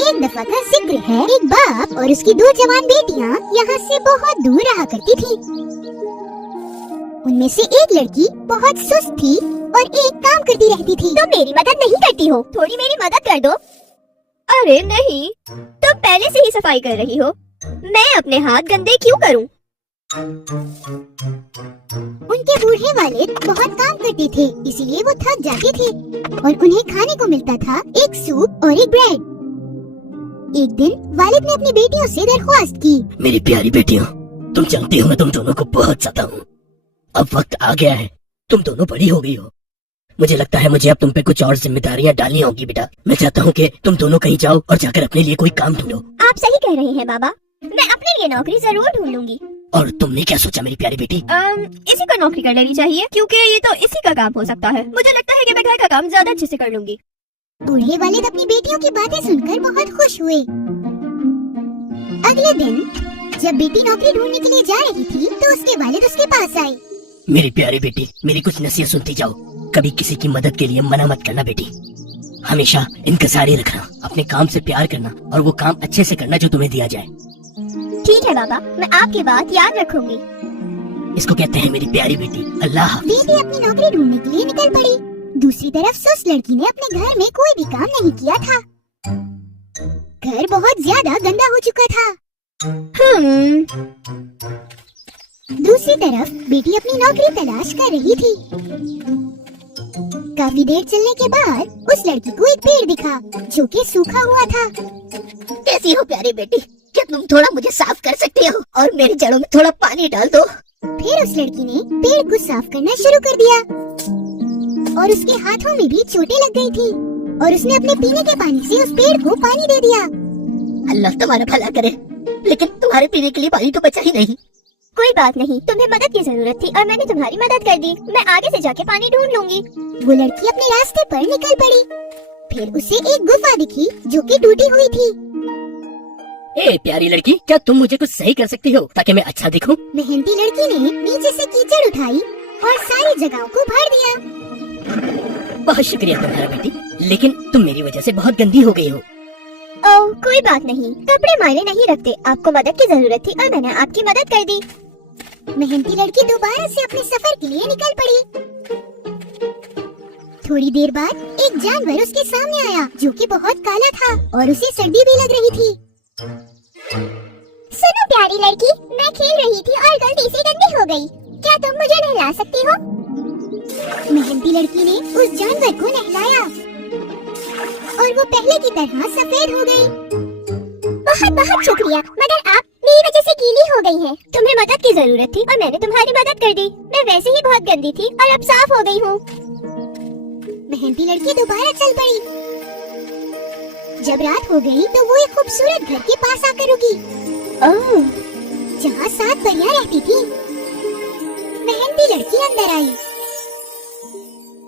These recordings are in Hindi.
एक दफा का जिक्र है, एक बाप और उसकी दो जवान बेटियां यहाँ से बहुत दूर रहा करती थी। उनमें से एक लड़की बहुत सुस्त थी और एक काम करती रहती थी। तुम मेरी मदद नहीं करती हो, थोड़ी मेरी मदद कर दो। अरे नहीं, तुम पहले से ही सफाई कर रही हो, मैं अपने हाथ गंदे क्यों करूं? उनके बूढ़े वालिद बहुत काम करते थे, इसीलिए वो थक जाते थे और उन्हें खाने को मिलता था एक सूप और एक ब्रेड। एक दिन वालिद ने अपनी बेटियों से दरख्वास्त की, मेरी प्यारी बेटियों, तुम जानती हो मैं तुम दोनों को बहुत चाहता हूँ। अब वक्त आ गया है, तुम दोनों बड़ी हो गई हो। मुझे लगता है मुझे अब तुम पे कुछ और जिम्मेदारियाँ डालनी होगी बेटा। मैं चाहता हूँ कि तुम दोनों कहीं जाओ और जाकर अपने लिए कोई काम ढूंढो। आप सही कह रहे हैं बाबा, मैं अपने लिए नौकरी जरूर ढूंढ लूंगी। और तुमने क्या सोचा मेरी प्यारी बेटी? इसी को नौकरी कर लेनी चाहिए, क्योंकि ये तो इसी का काम हो सकता है। मुझे लगता है कि मैं घर का काम ज्यादा अच्छे से कर लूंगी। बूढ़े वालिद अपनी बेटियों की बातें सुनकर बहुत खुश हुए। अगले दिन जब बेटी नौकरी ढूंढने के लिए जा रही थी तो उसके वालिद उसके पास आए। मेरी प्यारी बेटी, मेरी कुछ नसीहत सुनती जाओ। कभी किसी की मदद के लिए मना मत करना बेटी। हमेशा इंतज़ारी रखना, अपने काम से प्यार करना और वो काम अच्छे से करना जो तुम्हें दिया जाए। ठीक है बाबा, मैं आपकी बात याद रखूंगी। इसको कहते हैं मेरी प्यारी बेटी अल्लाह हाफ़िज़। बेटी अपनी नौकरी ढूंढने के लिए निकल पड़ी। दूसरी तरफ सुस्त लड़की ने अपने घर में कोई भी काम नहीं किया था। घर बहुत ज्यादा गंदा हो चुका था। दूसरी तरफ बेटी अपनी नौकरी तलाश कर रही थी। काफी देर चलने के बाद उस लड़की को एक पेड़ दिखा जो कि सूखा हुआ था। कैसी हो प्यारी बेटी? क्या तुम थोड़ा मुझे साफ कर सकती हो और मेरी जड़ों में थोड़ा पानी डाल दो? फिर उस लड़की ने पेड़ को साफ करना शुरू कर दिया और उसके हाथों में भी चोटें लग गई थी और उसने अपने पीने के पानी से उस पेड़ को पानी दे दिया। अल्लाह तुम्हारा भला करे, लेकिन तुम्हारे पीने के लिए पानी तो बचा ही नहीं। कोई बात नहीं, तुम्हें मदद की जरूरत थी और मैंने तुम्हारी मदद कर दी। मैं आगे से जाके पानी ढूंढ लूंगी। वो लड़की अपने रास्ते पर निकल पड़ी। फिर उसे एक गुफा दिखी जो कि टूटी हुई थी। ए प्यारी लड़की, क्या तुम मुझे कुछ सही कर सकती हो ताकि मैं अच्छा दिखूं? मेहनती लड़की ने नीचे से कीचड़ उठाई और सारी जगहों को भर दिया। बहुत शुक्रिया तुम्हारा बेटी, लेकिन तुम मेरी वजह से बहुत गंदी हो गई हो। ओह कोई बात नहीं, कपड़े मायने नहीं रखते। आपको मदद की जरूरत थी और मैंने आपकी मदद कर दी। मेहनती लड़की दोबारा से अपने सफर के लिए निकल पड़ी। थोड़ी देर बाद एक जानवर उसके सामने आया जो कि बहुत काला था और उसे सर्दी भी लग रही थी। सुनो प्यारी लड़की, मैं खेल रही थी और गलती से गंदी हो गई। क्या तुम मुझे नहला सकती हो? मेहनती लड़की ने उस जानवर को नहलाया और वो पहले की तरह सफेद हो गई। बहुत बहुत शुक्रिया, मगर आप मेरी वजह से गीली हो गई हैं। तुम्हें मदद की जरूरत थी और मैंने तुम्हारी मदद कर दी। मैं वैसे ही बहुत गंदी थी और अब साफ हो गई हूँ। मेहनती लड़की दोबारा चल पड़ी। जब रात हो गई तो वो एक खूबसूरत घर के पास आकर रुकी। ओह, जहाँ 7 परियां रहती थी। मेहनती लड़की अंदर आई।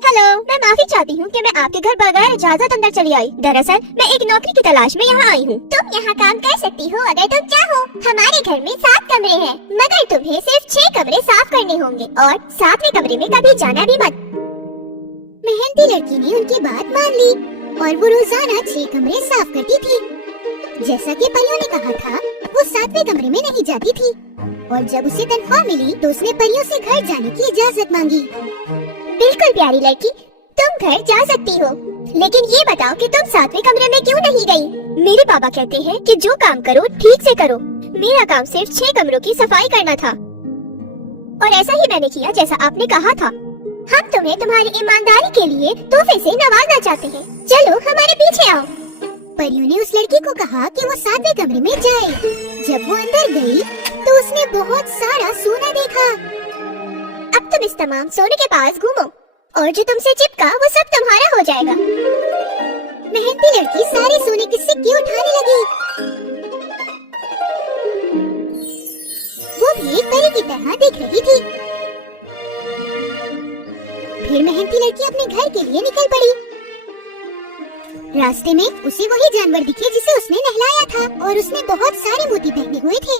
हेलो, मैं माफी चाहती हूँ कि मैं आपके घर बगैर इजाजत अंदर चली आई। दरअसल मैं एक नौकरी की तलाश में यहाँ आई हूँ। तुम यहाँ काम कर सकती हो अगर तुम चाहो। हमारे घर में 7 कमरे हैं, मगर तुम्हें सिर्फ 6 कमरे साफ करने होंगे और 7वें कमरे में कभी जाना भी मत। मेहनती लड़की ने उनकी बात मान ली और वो रोजाना 6 कमरे साफ करती थी। जैसा कि परियों ने कहा था, वो 7वें कमरे में नहीं जाती थी और जब उसे तनख्वाह मिली तो उसने परियों से घर जाने की इजाजत मांगी। बिल्कुल प्यारी लड़की, तुम घर जा सकती हो, लेकिन ये बताओ कि तुम 7वें कमरे में क्यों नहीं गई? मेरे पापा कहते हैं कि जो काम करो ठीक से करो। मेरा काम सिर्फ 6 कमरों की सफाई करना था और ऐसा ही मैंने किया जैसा आपने कहा था। हम तुम्हें तुम्हारी ईमानदारी के लिए तोहफे से नवाजना चाहते हैं। चलो हमारे पीछे आओ। परियों ने उस लड़की को कहा कि वो 7वें कमरे में जाए। जब वो अंदर गई तो उसने बहुत सारा सोना देखा। अब तुम इस तमाम सोने के पास घूमो और जो तुमसे चिपका वो सब तुम्हारा हो जाएगा। मेहनती लड़की सारे सोने के सिक्के उठाने लगी। वो भी एक परी की तरह दिख रही थी। फिर मेहनती लड़की अपने घर के लिए निकल पड़ी। रास्ते में उसे वही जानवर दिखे जिसे उसने नहलाया था और उसने बहुत सारे मोती पहने हुए थे।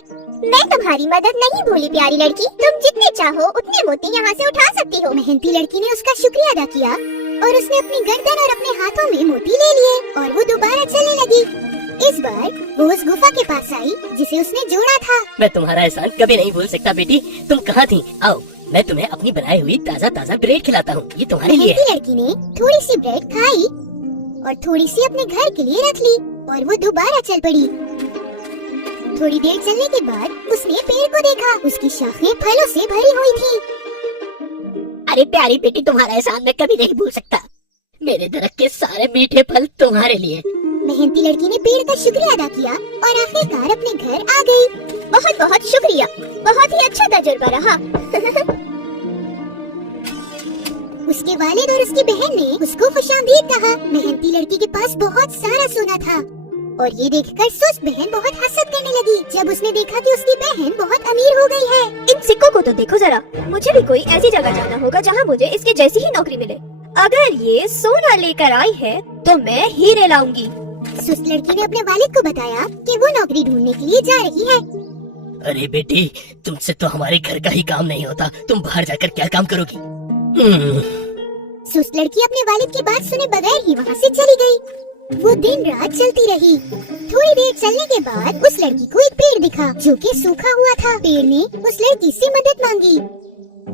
मैं तुम्हारी मदद नहीं भूली प्यारी लड़की, तुम जितने चाहो उतने मोती यहाँ से उठा सकती हो। मेहनती लड़की ने उसका शुक्रिया अदा किया और उसने अपनी गर्दन और अपने हाथों में मोती ले लिए और वो दोबारा चलने लगी। इस बार वो उस गुफा के पास आई जिसे उसने जोड़ा था। मैं तुम्हारा एहसान कभी नहीं भूल सकता बेटी। तुम कहाँ थी? आओ, मैं तुम्हें अपनी बनाई हुई ताज़ा ताज़ा ब्रेड खिलाता हूँ। ये तुम्हारे लिए है। मेहंदी लड़की ने थोड़ी सी ब्रेड खाई और थोड़ी सी अपने घर के लिए रख ली और वो दोबारा चल पड़ी। थोड़ी देर चलने के बाद उसने पेड़ को देखा। उसकी शाखें फलों से भरी हुई थी। अरे प्यारी बेटी, तुम्हारा एहसान मैं कभी नहीं भूल सकता। मेरे दरख्त के सारे मीठे फल तुम्हारे लिए। मेहनती लड़की ने पेड़ का शुक्रिया अदा किया और आखिरकार अपने घर आ गई। बहुत बहुत शुक्रिया, बहुत ही अच्छा तजुर्बा रहा। उसके वालिद और उसकी बहन ने उसको खुशामदीद कहा। मेहनती लड़की के पास बहुत सारा सोना था और ये देखकर सुस्त बहन बहुत हसद करने लगी जब उसने देखा कि उसकी बहन बहुत अमीर हो गई है। इन सिक्कों को तो देखो जरा, मुझे भी कोई ऐसी जगह जाना होगा जहाँ मुझे इसके जैसी ही नौकरी मिले। अगर ये सोना लेकर आई है तो मैं हीरे लाऊंगी। सुस्त लड़की ने अपने वालिद को बताया कि वो नौकरी ढूंढने के लिए जा रही है। अरे बेटी, तुमसे तो हमारे घर का ही काम नहीं होता। तुम बाहर जाकर क्या काम करोगी? सुस्त लड़की अपने वालिद की बात सुने बगैर ही वहाँ से चली गई। वो दिन रात चलती रही। थोड़ी देर चलने के बाद उस लड़की को एक पेड़ दिखा जो कि सूखा हुआ था। पेड़ ने उस लड़की से मदद मांगी।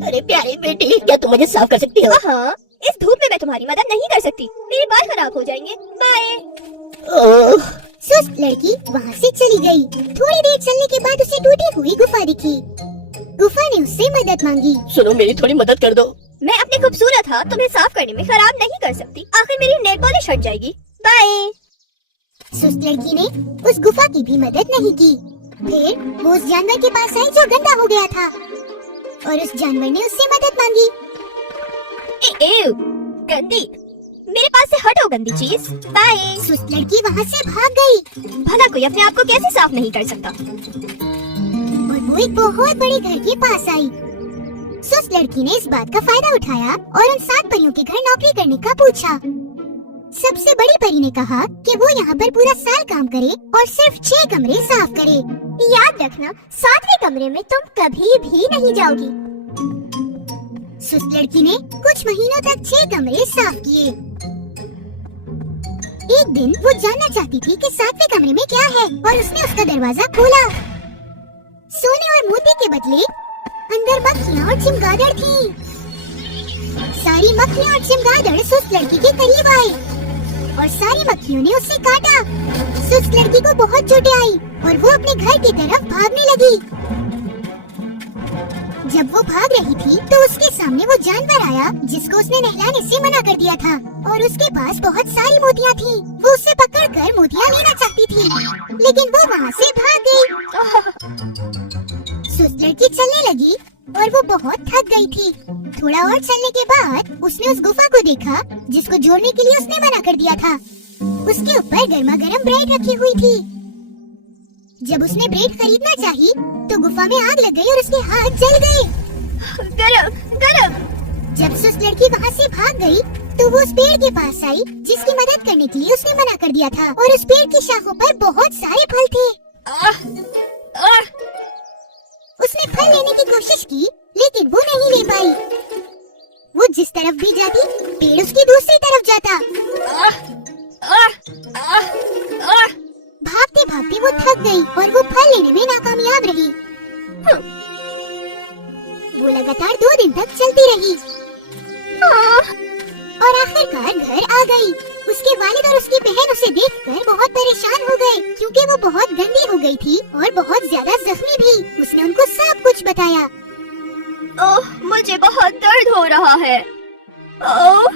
अरे प्यारी बेटी, क्या तुम मुझे साफ कर सकती हो? हाँ, इस धूप में मैं तुम्हारी मदद नहीं कर सकती। मेरे बाल खराब हो जाएंगे। बाय। सुस्त लड़की वहाँ से चली गई। थोड़ी देर चलने के बाद उसे टूटी हुई गुफा दिखी। गुफा ने उससे मदद मांगी। सुनो, मेरी थोड़ी मदद कर दो। मैं अपनी खूबसूरत हाथ तुम्हें साफ करने में खराब नहीं कर सकती। आखिर मेरी नेल पॉलिश हट जाएगी। बाय। सुस्त लड़की ने उस गुफा की भी मदद नहीं की। फिर वो उस जानवर के पास आई जो गंदा हो गया था और उस जानवर ने उससे मदद मांगी। एव, गंदी, मेरे पास से हटो गंदी चीज। बाय। सुस्त लड़की वहाँ से भाग गई। भला कोई अपने आप को कैसे साफ नहीं कर सकता? और वो एक बहुत बड़े घर के पास आई। सुस्त लड़की ने इस बात का फायदा उठाया और उन 7 परियों के घर नौकरी करने का पूछा। सबसे बड़ी परी ने कहा कि वो यहाँ पर पूरा साल काम करे और सिर्फ 6 कमरे साफ करे। याद रखना, 7वें कमरे में तुम कभी भी नहीं जाओगी। सुस्त लड़की ने कुछ महीनों तक 6 कमरे साफ किए। एक दिन वो जानना चाहती थी कि 7वें कमरे में क्या है और उसने उसका दरवाजा खोला। सोने और मोती के बदले अंदर मक्खियाँ और चमगादड़ थीं। सारी मक्खियाँ और चमगादड़ सुस्त लड़की के करीब आए और सारी मक्खियों ने उससे काटा। सुस्त लड़की को बहुत चोटें आई और वो अपने घर की तरफ भागने लगी। जब वो भाग रही थी तो उसके सामने वो जानवर आया जिसको उसने नहलाने से मना कर दिया था और उसके पास बहुत सारी मोतियाँ थीं। वो उससे पकड़कर मोतियाँ लेना चाहती थी लेकिन वो वहाँ से भाग गई। सुस्त लड़की चलने लगी और वो बहुत थक गई थी। थोड़ा और चलने के बाद उसने उस गुफा को देखा जिसको जोड़ने के लिए उसने मना कर दिया था। उसके ऊपर गर्मा गर्म ब्रेड रखी हुई थी। जब उसने ब्रेड खरीदना चाही तो गुफा में आग लग गई और उसके हाथ जल गए। गरम गरम। जब सुस्त लड़की वहाँ से भाग गई तो वो उस पेड़ के पास आई जिसकी मदद करने के लिए उसने मना कर दिया था और उस पेड़ की शाखों पर बहुत सारे फल थे। उसने फल लेने की कोशिश की लेकिन वो नहीं ले पाई। वो जिस तरफ भी जाती पेड़ उसकी दूसरी तरफ जाता। भागते भागते वो थक गई और वो फल लेने में नाकामयाब रही। वो लगातार 2 दिन तक चलती रही और आखिरकार घर आ गई। उसके वालिद और उसकी बहन उसे देखकर बहुत परेशान हो गए क्योंकि वो बहुत गंदी हो गई थी और बहुत ज्यादा जख्मी भी। उसने उनको सब कुछ बताया। ओह, मुझे बहुत दर्द हो रहा है। ओह,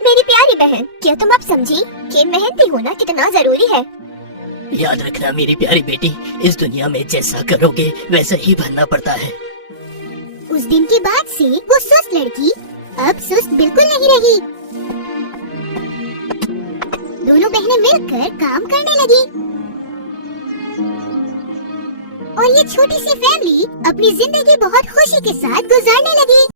मेरी प्यारी बहन, क्या तुम अब समझी कि मेहनती होना कितना जरूरी है? याद रखना मेरी प्यारी बेटी, इस दुनिया में जैसा करोगे वैसा ही भरना पड़ता है। उस दिन के बाद से वो सुस्त लड़की अब सुस्त बिल्कुल नहीं रही। दोनों बहनें मिलकर काम करने लगी और ये छोटी सी फैमिली अपनी जिंदगी बहुत खुशी के साथ गुजारने लगी।